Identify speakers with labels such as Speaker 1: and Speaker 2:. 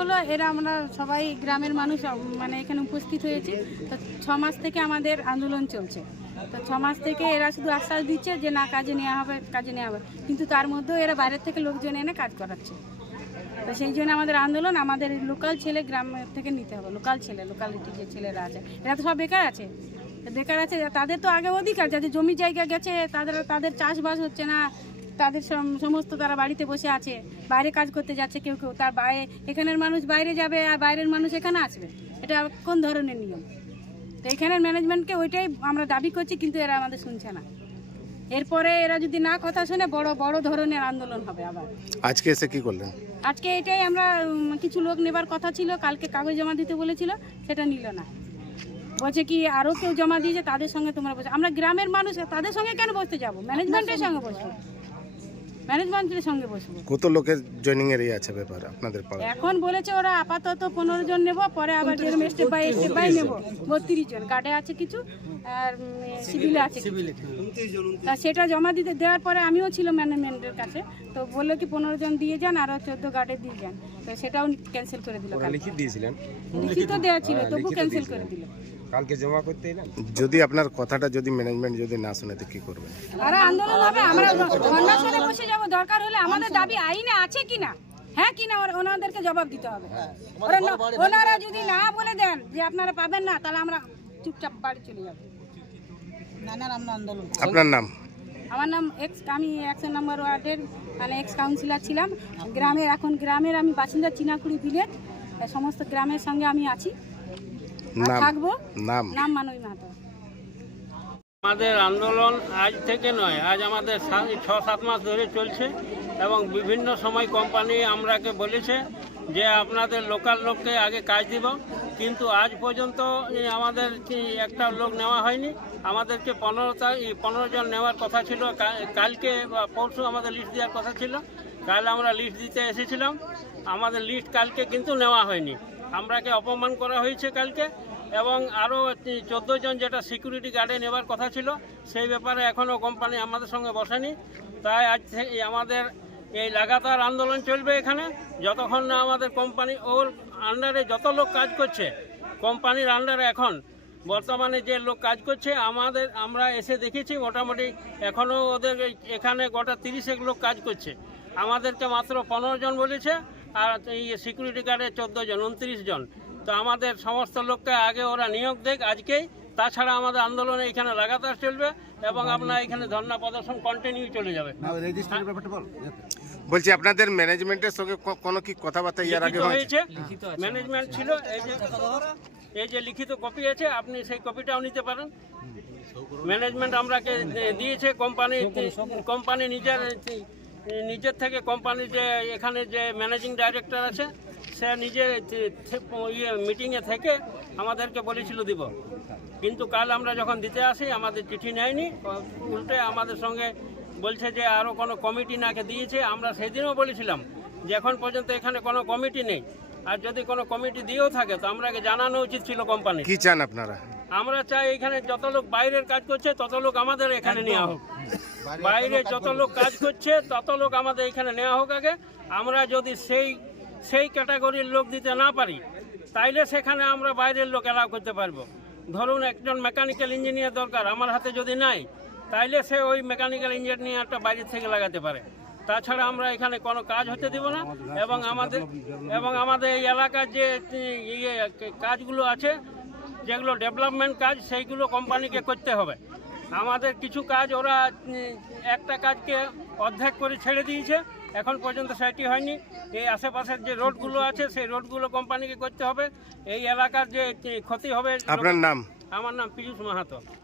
Speaker 1: হলো, এরা আমরা সবাই গ্রামের মানুষ মানে এখানে উপস্থিত হয়েছি। তো ছ মাস থেকে আমাদের আন্দোলন চলছে। তো ছ মাস থেকে এরা শুধু আশ্বাস দিচ্ছে যে, না, কাজে নেওয়া হবে, কাজে নেওয়া হবে। কিন্তু তার মধ্যেও এরা বাইরের থেকে লোকজন এনে কাজ করাচ্ছে। তো সেই জন্য আমাদের আন্দোলন, আমাদের লোকাল ছেলে গ্রাম থেকে নিতে হবে। লোকাল ছেলে লোকালিটি যে ছেলেরা আছে, এরা তো সব বেকার আছে। বেকার আছে, তাদের তো আগে অধিকার, যাদের জমি জায়গা গেছে, তাদের তাদের চাষবাস হচ্ছে না। তাদের সম- সমস্ত তারা বাড়িতে বসে আছে বাইরে কাজ করতে যাচ্ছে কেউ কেউ তার বাইরে এখানের মানুষ বাইরে যাবে আর বাইরের মানুষ এখানে আসবে। এটা কোন ধরনের নিয়ম? তো এখানের ম্যানেজমেন্টকে ওইটাই আমরা দাবি করছি কিন্তু এরা আমাদের শুনছে না। এরপরে এরা যদি না কথা শুনে বড় বড় ধরনের আন্দোলন হবে আবার।
Speaker 2: আজকে এসে কি করলেন?
Speaker 1: আজকে এটাই আমরা কিছু লোক নেবার কথা ছিল কালকে কাগজ জমা দিতে বলেছিল সেটা নিল না। বলছে কি আরও কেউ জমা দিয়েছে তাদের সঙ্গে তোমরা বসে আমরা গ্রামের মানুষ তাদের সঙ্গে কেন বসতে যাব? ম্যানেজমেন্টের সঙ্গে বসবো। ম্যানেজমেন্টের সঙ্গে বসবো।
Speaker 2: কত লোকের জয়েনিং এর আছে ব্যাপার আপনাদের পাড়া
Speaker 1: এখন বলেছে ওরা আপাতত পনেরো জন নেব পরে আবার যেরকম স্টেপ বাই স্টেপ বাই নেব বত্রিশ জন। গার্ডে আছে কিছু আর সিভিলে আছে। কিছু। তা সেটা জমা দিতে দেওয়ার পরে আমিও ছিল ম্যানেজমেন্টের কাছে। তো বলল কি পনেরো জন দিয়ে যান আরও চোদ্দ গার্ডে দিয়ে যান। তো সেটাও ক্যান্সেল করে দিল কালকে।
Speaker 3: লিখিত দিয়েছিলেন?
Speaker 1: লিখিত দেওয়া ছিল তবু ক্যান্সেল করে দিল।
Speaker 3: কালকে জমা করতে এলেন
Speaker 2: যদি আপনার কথাটা যদি ম্যানেজমেন্ট যদি না শুনে তো কি করবেন?
Speaker 1: আরে আন্দোলন হবে আমরা অন্বেষণে বসে যাব দরকার হলে আমাদের দাবি আইনে আছে কিনা? হ্যাঁ কিনা? ওনাদেরকে জবাব দিতে হবে। ওনারা যদি না বলে দেন যে আপনারা পাবেন না তাহলে আমরা চুপচাপ বাড়ি চলে যাব।
Speaker 2: আপনার নাম?
Speaker 1: আমার নাম এক্স আমি একশো নম্বর ওয়ার্ডের মানে এক্স কাউন্সিলর ছিলাম। গ্রামের এখন গ্রামের আমি বাসিন্দা চিনাকুড়ি ভিলেজ সমস্ত গ্রামের সঙ্গে আমি আছি।
Speaker 2: নাম
Speaker 1: থাকব?
Speaker 2: নাম।
Speaker 1: নাম মানবী মাহাতো।
Speaker 4: আমাদের আন্দোলন আজ থেকে নয় আজ আমাদের ছ সাত মাস ধরে চলছে এবং বিভিন্ন সময় কোম্পানি আমরাকে বলেছে যে আপনাদের লোকাল লোককে আগে কাজ দিব কিন্তু আজ পর্যন্ত আমাদের একটা লোক নেওয়া হয়নি। আমাদেরকে পনেরো পনেরো জন নেওয়ার কথা ছিল কালকে বা পরশু আমাদের লিস্ট দেওয়ার কথা ছিল। কাল আমরা লিস্ট দিতে এসেছিলাম। আমাদের লিস্ট কালকে কিন্তু নেওয়া হয়নি। আমরাকে অপমান করা হয়েছে কালকে, এবং আরও চোদ্দ জন যেটা সিকিউরিটি গার্ডে নেবার কথা ছিল, সেই ব্যাপারে এখনও কোম্পানি আমাদের সঙ্গে বসেনি। তাই আজ থেকে আমাদের এই লাগাতার আন্দোলন চলবে এখানে। যতক্ষণ না আমাদের কোম্পানি ওর আন্ডারে যত লোক কাজ করছে কোম্পানির আন্ডারে এখন, বর্তমানে যে লোক কাজ করছে, আমাদের, আমরা এসে দেখেছি মোটামুটি এখনও ওদের এখানে গোটা তিরিশেক লোক কাজ করছে। আমাদেরকে মাত্র পনেরো জন বলেছে। আর এই সিকিউরিটি গার্ডে চোদ্দ জন উনত্রিশ জন। তো আমাদের সমস্ত লোককে আগে ওরা নিয়োগ দেখ আজকেই। তাছাড়া আমাদের আন্দোলন এখানে লাগাতার চলবে এবং আপনার এখানে ধর্ণা প্রদর্শন কন্টিনিউ চলে যাবে।
Speaker 2: বলছি আপনাদের ম্যানেজমেন্টের সঙ্গে কোনো কি কথাবার্তা ইয়ার আগে হয়েছে?
Speaker 4: হয়েছে। ম্যানেজমেন্ট ছিল এই যে এই যে লিখিত কপি আছে আপনি সেই কপিটাও নিতে পারেন। ম্যানেজমেন্ট আমরাকে দিয়েছে কোম্পানি কোম্পানি নিজের নিজের থেকে কোম্পানির যে এখানে যে ম্যানেজিং ডাইরেক্টর আছে সে নিজে ইয়ে মিটিংয়ে থেকে আমাদেরকে বলেছিল দিব। কিন্তু কাল আমরা যখন দিতে আসি আমাদের চিঠি নেয়নি। উল্টে আমাদের সঙ্গে বলছে যে আরও কোনো কমিটি নাকে দিয়েছে। আমরা সেদিনও বলেছিলাম যে এখন পর্যন্ত এখানে কোনো কমিটি নেই। আর যদি কোনো কমিটি দিয়েও থাকে তো আমরাকে জানানো উচিত ছিল কোম্পানি
Speaker 2: কি চান আপনারা?
Speaker 4: আমরা চাই এখানে যত লোক বাইরের কাজ করছে তত লোক আমাদের এখানে নেওয়া হোক। বাইরে যত লোক কাজ করছে তত লোক আমাদের এখানে নেওয়া হোক আগে। আমরা যদি সেই সেই ক্যাটাগরির লোক দিতে না পারি তাইলে সেখানে আমরা বাইরের লোক অ্যালাউ করতে পারব। ধরুন একজন মেকানিক্যাল ইঞ্জিনিয়ার দরকার আমার হাতে যদি নাই তাইলে সে ওই মেকানিক্যাল ইঞ্জিনিয়ারটা বাইরে থেকে লাগাতে পারে। তাছাড়া আমরা এখানে কোনো কাজ হতে দেব না এবং আমাদের এবং আমাদের এই এলাকার যে ইয়ে কাজগুলো আছে যেগুলো ডেভেলপমেন্ট কাজ সেইগুলো কোম্পানিকে করতে হবে। আমাদের কিছু কাজ ওরা একটা কাজকে অর্ধেক করে ছেড়ে দিয়েছে। এখন পর্যন্ত সেটি হয়নি। এই আশেপাশের যে রোডগুলো আছে সেই রোডগুলো কোম্পানিকে করতে হবে। এই এলাকার যে ক্ষতি হবে
Speaker 2: আপনার নাম?
Speaker 4: আমার নাম পীযুষ মাহাতো।